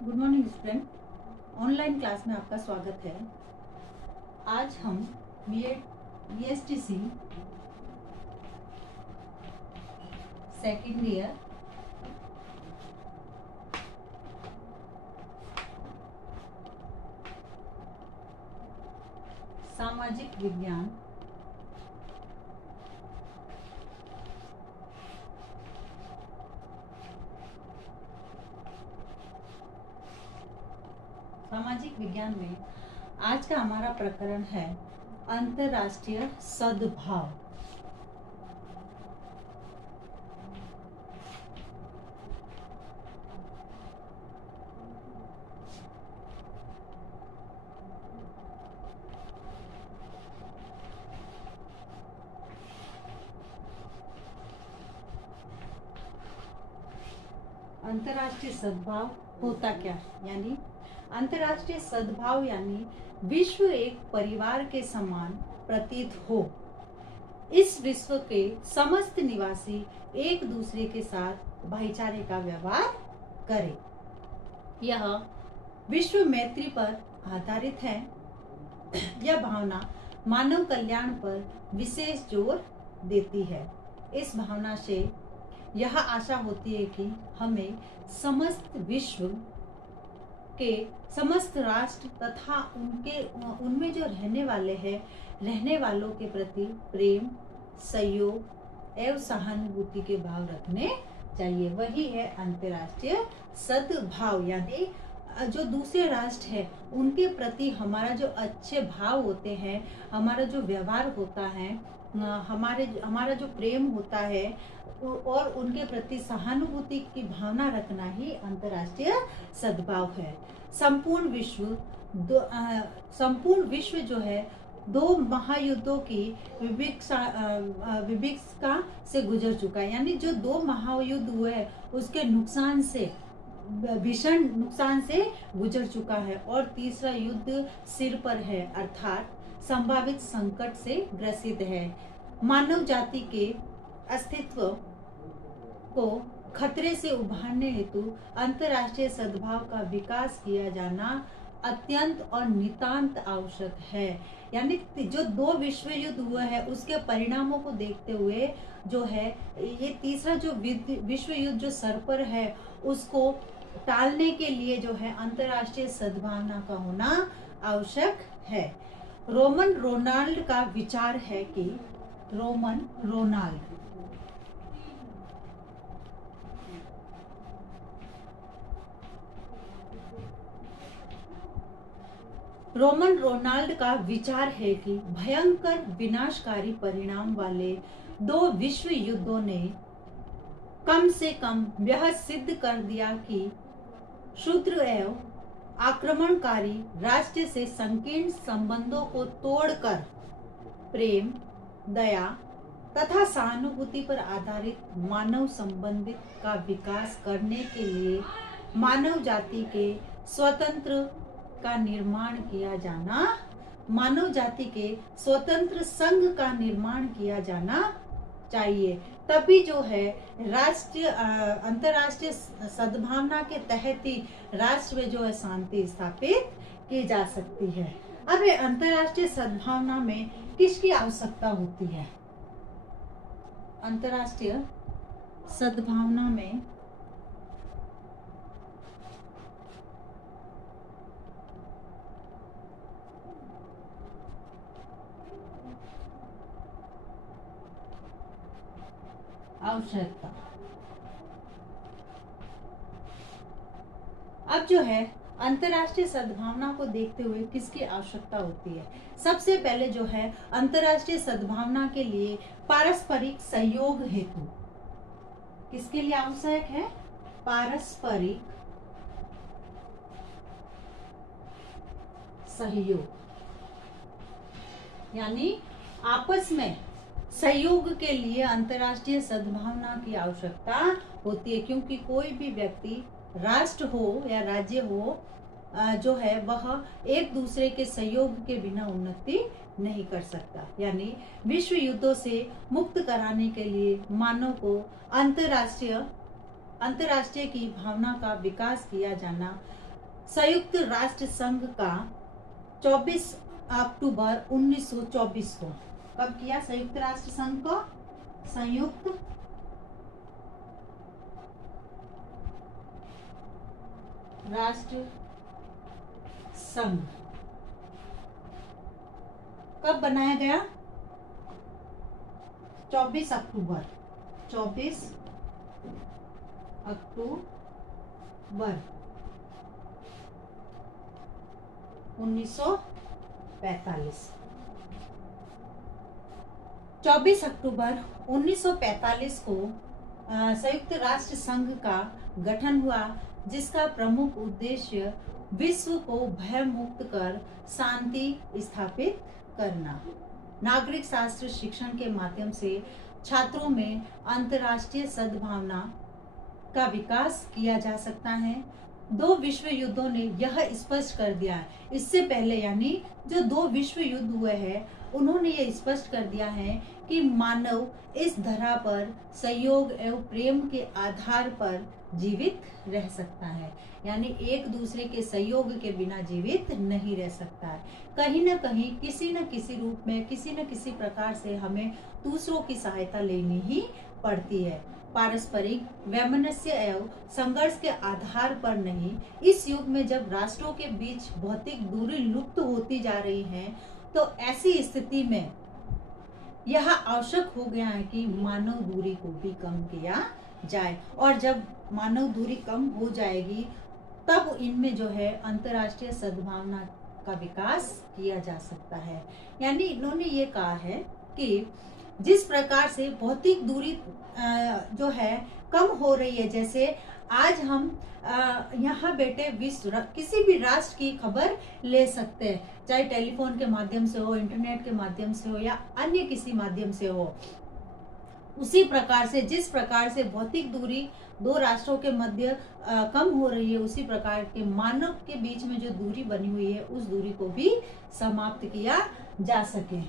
Good morning student. Online class में आपका स्वागत है। आज हम बीएसटीसी सेकेंड ईयर सामाजिक विज्ञान में आज का हमारा प्रकरण है अंतर्राष्ट्रीय सद्भाव। अंतर्राष्ट्रीय सद्भाव होता क्या, यानी अंतर्राष्ट्रीय सद्भाव यानी विश्व एक परिवार के समान प्रतीत हो। इस विश्व के समस्त निवासी एक दूसरे के साथ भाईचारे का व्यवहार करें। यह विश्व मैत्री पर आधारित है। यह भावना मानव कल्याण पर विशेष जोर देती है। इस भावना से यह आशा होती है कि हमें समस्त विश्व के समस्त राष्ट्र तथा उनमें जो रहने वालों के प्रति प्रेम, सहयोग एवं सहानुभूति के भाव रखने चाहिए। वही है अंतर्राष्ट्रीय सद्भाव, यानी जो दूसरे राष्ट्र है उनके प्रति हमारा जो अच्छे भाव होते हैं, हमारा जो व्यवहार होता है, हमारा जो प्रेम होता है और उनके प्रति सहानुभूति की भावना रखना ही अंतर्राष्ट्रीय सद्भाव है। संपूर्ण विश्व जो है दो महायुद्धों की विभीषिका से गुजर चुका है, यानी जो दो महायुद्ध हुए उसके भीषण नुकसान से गुजर चुका है और तीसरा युद्ध सिर पर है, अर्थात संभावित संकट से ग्रसित है। मानव जाति के अस्तित्व को खतरे से उभारने हेतु अंतर्राष्ट्रीय सद्भाव का विकास किया जाना अत्यंत और नितांत आवश्यक है। यानी जो दो विश्व युद्ध हुए हैं उसके परिणामों को देखते हुए जो है ये तीसरा जो विश्व युद्ध जो सर पर है उसको टालने के लिए जो है अंतर्राष्ट्रीय सद्भावना का होना आवश्यक है। रोमन रोनाल्ड का विचार है कि रोमन रोनाल्ड का विचार है कि भयंकर विनाशकारी परिणाम वाले दो विश्व युद्धों ने कम से कम यह सिद्ध कर दिया कि शूद्र एवं आक्रमणकारी राष्ट्र से संकीर्ण संबंधों को तोड़कर प्रेम, दया तथा सहानुभूति पर आधारित मानव संबंधित का विकास करने के लिए मानव जाति के स्वतंत्र संघ का निर्माण किया जाना चाहिए। तभी जो है अंतर्राष्ट्रीय सद्भावना के तहत ही राष्ट्र में जो है शांति स्थापित की जा सकती है। अब अंतर्राष्ट्रीय सद्भावना में किसकी आवश्यकता होती है? अंतर्राष्ट्रीय सद्भावना में आवश्यकता अब जो है अंतर्राष्ट्रीय सद्भावना को देखते हुए किसकी आवश्यकता होती है? सबसे पहले जो है अंतर्राष्ट्रीय सद्भावना के लिए पारस्परिक सहयोग हेतु किसके लिए आवश्यक है? पारस्परिक सहयोग, यानी आपस में सहयोग के लिए अंतर्राष्ट्रीय सद्भावना की आवश्यकता होती है, क्योंकि कोई भी व्यक्ति राष्ट्र हो या राज्य हो जो है वह एक दूसरे के सहयोग के बिना उन्नति नहीं कर सकता। यानी विश्व युद्धों से मुक्त कराने के लिए मानव को अंतर्राष्ट्रीय की भावना का विकास किया जाना संयुक्त राष्ट्र संघ का 24 अक्टूबर 1924 को कब किया संयुक्त राष्ट्र संघ को? संयुक्त राष्ट्र संघ कब बनाया गया? 24 अक्टूबर 1945। 24 अक्टूबर 1945 को संयुक्त राष्ट्र संघ का गठन हुआ, जिसका प्रमुख उद्देश्य विश्व को भय मुक्त कर शांति स्थापित करना। नागरिक शास्त्र शिक्षण के माध्यम से छात्रों में अंतर्राष्ट्रीय सद्भावना का विकास किया जा सकता है। 2 विश्व युद्धों ने यह स्पष्ट कर दिया है। इससे पहले यानी जो 2 विश्व युद्ध हुए हैं, उन्होंने ये स्पष्ट कर दिया है कि मानव इस धरा पर सहयोग एवं प्रेम के आधार पर जीवित रह सकता है, यानी एक दूसरे के सहयोग के बिना जीवित नहीं रह सकता है। कहीं न कहीं किसी न किसी रूप में किसी न किसी प्रकार से हमें दूसरों की सहायता लेनी ही पड़ती है। पारस्परिक वैमनस्य एवं संघर्ष के आधार पर नहीं। इस युग में जब राष्ट्रों के बीच भौतिक दूरी लुप्त होती जा रही है, तो ऐसी स्थिति में यह आवश्यक हो गया है कि मानव दूरी को भी कम किया जाए, और जब मानव दूरी कम हो जाएगी तब इनमें जो है अंतर्राष्ट्रीय सद्भावना का विकास किया जा सकता है। यानी इन्होंने ये कहा है कि जिस प्रकार से भौतिक दूरी जो है कम हो रही है, जैसे आज हम यहाँ बैठे विश्व किसी भी राष्ट्र की खबर ले सकते हैं, चाहे टेलीफोन के माध्यम से हो, इंटरनेट के माध्यम से हो या अन्य किसी माध्यम से हो। उसी प्रकार से जिस प्रकार से भौतिक दूरी 2 राष्ट्रों के मध्य कम हो रही है, उसी प्रकार के मानव के बीच में जो दूरी बनी हुई है, उस दूरी को भी समाप्त किया जा सके।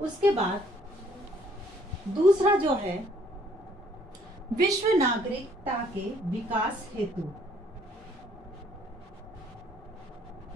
उसके बाद दूसरा जो है विश्व नागरिकता के विकास हेतु,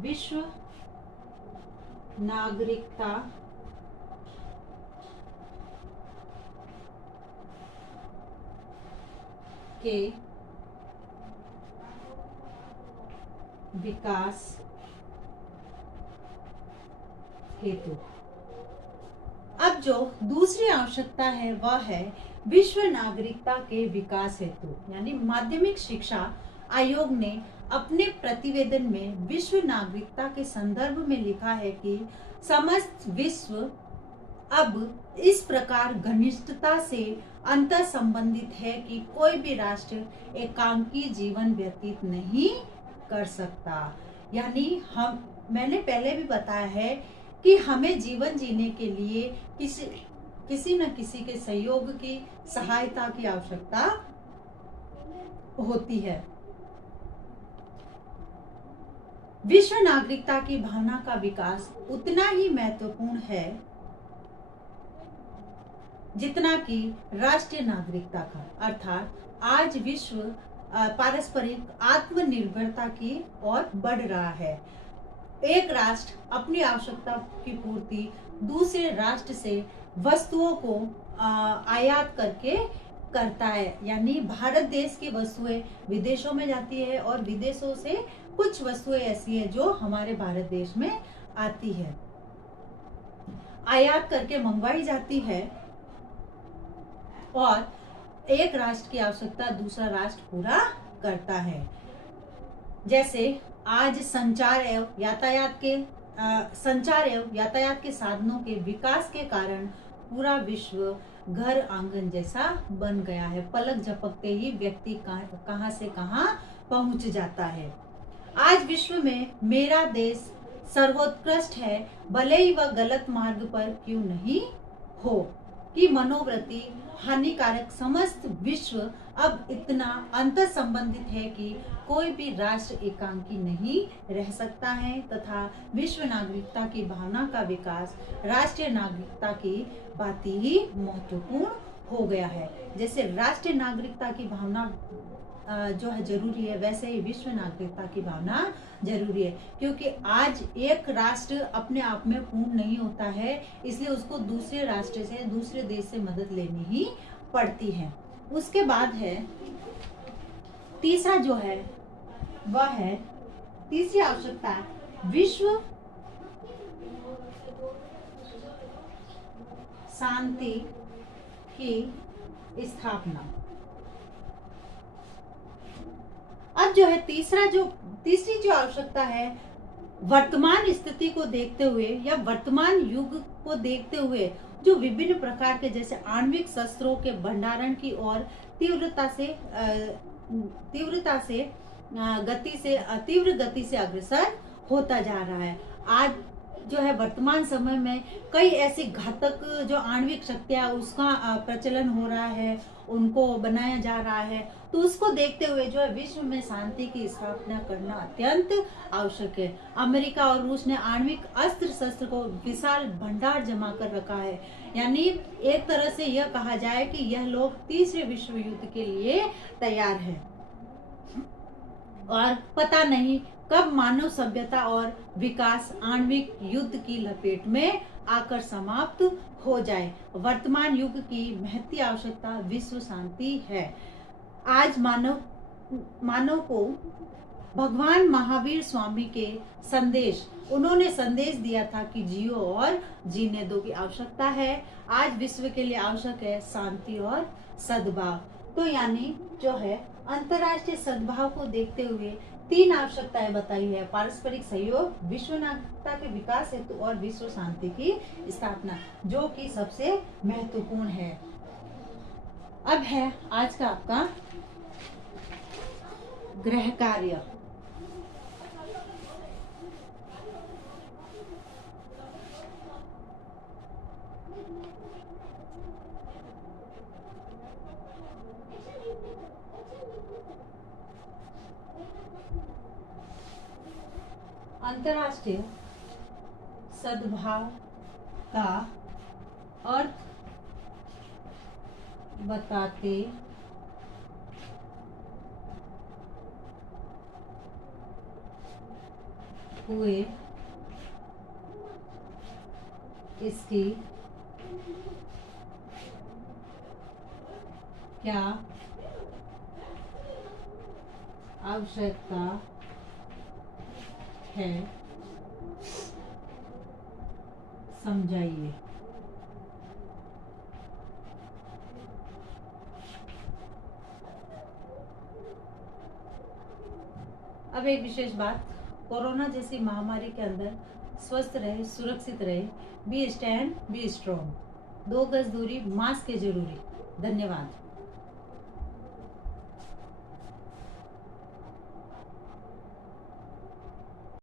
विश्व नागरिकता के विकास हेतु। अब जो दूसरी आवश्यकता है वह है विश्व नागरिकता के विकास हेतु, यानी माध्यमिक शिक्षा आयोग ने अपने प्रतिवेदन में विश्व नागरिकता के संदर्भ में लिखा है कि समस्त विश्व अब इस प्रकार घनिष्ठता से अंतर संबंधित है कि कोई भी राष्ट्र एकांकी जीवन व्यतीत नहीं कर सकता। यानी मैंने पहले भी बताया है कि हमें जीवन जीने के लिए किसी न किसी के सहयोग की, सहायता की आवश्यकता होती है। विश्व नागरिकता की भावना का विकास उतना ही महत्वपूर्ण है जितना कि राष्ट्रीय नागरिकता का। अर्थात आज विश्व पारस्परिक आत्मनिर्भरता की ओर बढ़ रहा है। एक राष्ट्र अपनी आवश्यकता की पूर्ति दूसरे राष्ट्र से वस्तुओं को आयात करके करता है, यानी भारत देश की वस्तुएं विदेशों में जाती है और विदेशों से कुछ वस्तुएं ऐसी है जो हमारे भारत देश में आती है, आयात करके मंगवाई जाती है, और एक राष्ट्र की आवश्यकता दूसरा राष्ट्र पूरा करता है। जैसे आज संचार एवं यातायात के साधनों के विकास के कारण पूरा विश्व घर आंगन जैसा बन गया है। पलक झपकते ही व्यक्ति कहां से कहां पहुंच जाता है। आज विश्व में मेरा देश सर्वोत्कृष्ट है, भले ही वह गलत मार्ग पर क्यों नहीं हो, की मनोवृत्ति हानिकारक समस्त विश्व अब इतना अंतर संबंधित है कि कोई भी राष्ट्र एकांकी नहीं रह सकता है, तथा विश्व नागरिकता की भावना का विकास राष्ट्रीय नागरिकता की भांति ही महत्वपूर्ण हो गया है। जैसे राष्ट्रीय नागरिकता की भावना जो है जरूरी है, वैसे ही विश्व नागरिकता की भावना जरूरी है, क्योंकि आज एक राष्ट्र अपने आप में पूर्ण नहीं होता है, इसलिए उसको दूसरे राष्ट्र से, दूसरे देश से मदद लेनी ही पड़ती है। उसके बाद है तीसरा जो है वह है, तीसरी आवश्यकता है विश्व शांति की स्थापना। अब जो है तीसरी जो आवश्यकता है, वर्तमान स्थिति को देखते हुए या वर्तमान युग को देखते हुए जो विभिन्न प्रकार के जैसे आणविक शस्त्रों के भंडारण की ओर तीव्र गति से अग्रसर होता जा रहा है। आज जो है वर्तमान समय में कई ऐसी घातक जो आणविक शक्तियां उसका प्रचलन हो रहा है, उनको बनाया जा रहा है। तो उसको देखते हुए जो है विश्व में शांति की स्थापना करना अत्यंत आवश्यक है। अमेरिका और रूस ने आणविक अस्त्र शस्त्र को विशाल भंडार जमा कर रखा है, यानी एक तरह से यह कहा जाए कि यह लोग तीसरे विश्व युद्ध के लिए तैयार है और पता नहीं कब मानव सभ्यता और विकास आणविक युद्ध की लपेट में आकर समाप्त हो जाए। वर्तमान युग की महती आवश्यकता विश्व शांति है। आज मानव को भगवान महावीर स्वामी के उन्होंने संदेश दिया था कि जियो और जीने दो की आवश्यकता है। आज विश्व के लिए आवश्यक है शांति और सद्भाव। तो यानी जो है अंतर्राष्ट्रीय सद्भाव को देखते हुए 3 आवश्यकताएं बताई है: पारस्परिक सहयोग, विश्व नागरिकता के विकास हेतु और विश्व शांति की स्थापना, जो कि सबसे महत्वपूर्ण है। अब है आज का आपका गृह कार्य। अंतर्राष्ट्रीय सद्भाव का अर्थ बताते हुए इसकी क्या आवश्यकता है, समझाइए। अब एक विशेष बात, कोरोना जैसी महामारी के अंदर स्वस्थ रहे, सुरक्षित रहे। B stand, be strong. 2 गज दूरी, मास्क के जरूरी। धन्यवाद।